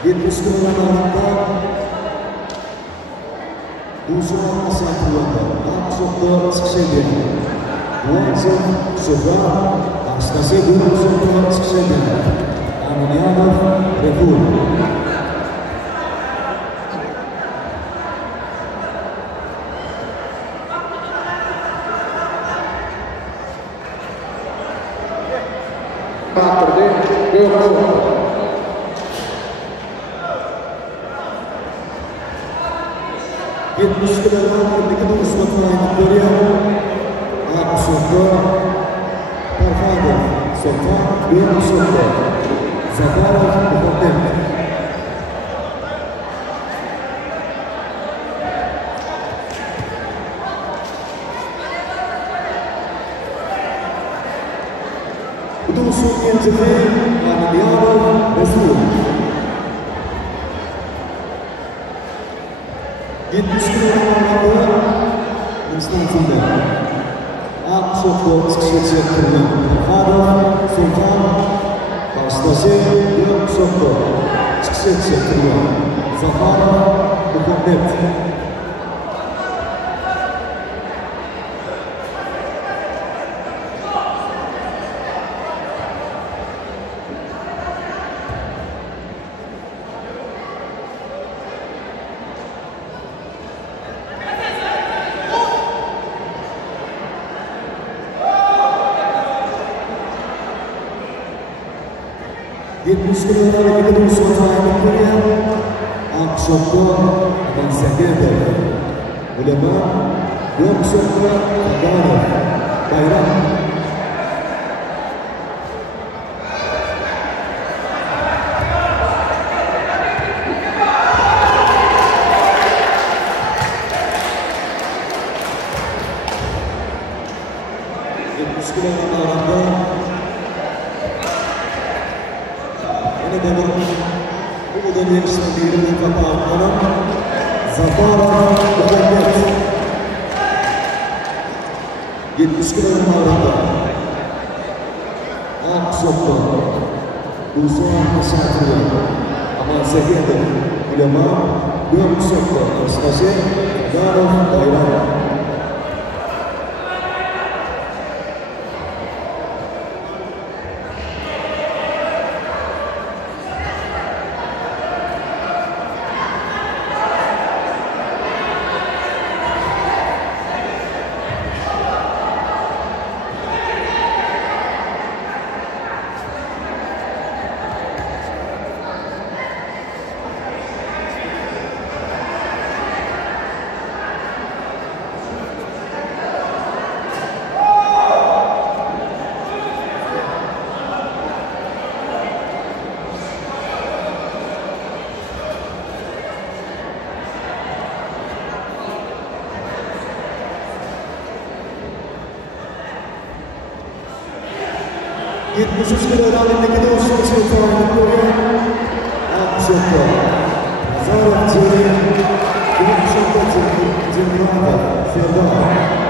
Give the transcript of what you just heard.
70 kg Usulan kesatuan Aksoto Sksedia Wansen Soba Akstase Guru Soto Sksedia Aminianov Revul Yetmiş kilogram birlikte Osmanlı'nın Korea Aksoto Parfadov Sofa Yunus Sofa Zafarov Muhammed Untuk Sultan Jemil Aminianov Resul 70 kg instansinya Aksoto Sksedia Parfadov Sofa Akstase Yunus Sofa Sksedia Zafarov Muhammed Yetmiş kilogram birlikte Osmanlı'nın Korea Aksoto Sksedia Ulema Yunus Sofa Tagarov Bayram kemudian yang sendiri dengan kapal kanan Zafarov Muhammed 70 kg Aksoto Usulan Kesatuan Amal Sehiadan Ulama Yunus Sofa Akstase Tagarov Bayram Khusus kedatangan birlikte Osmanlı'nın Korea Aksoto Zafarov Jemil Yunus Sofa Tagarov Ferda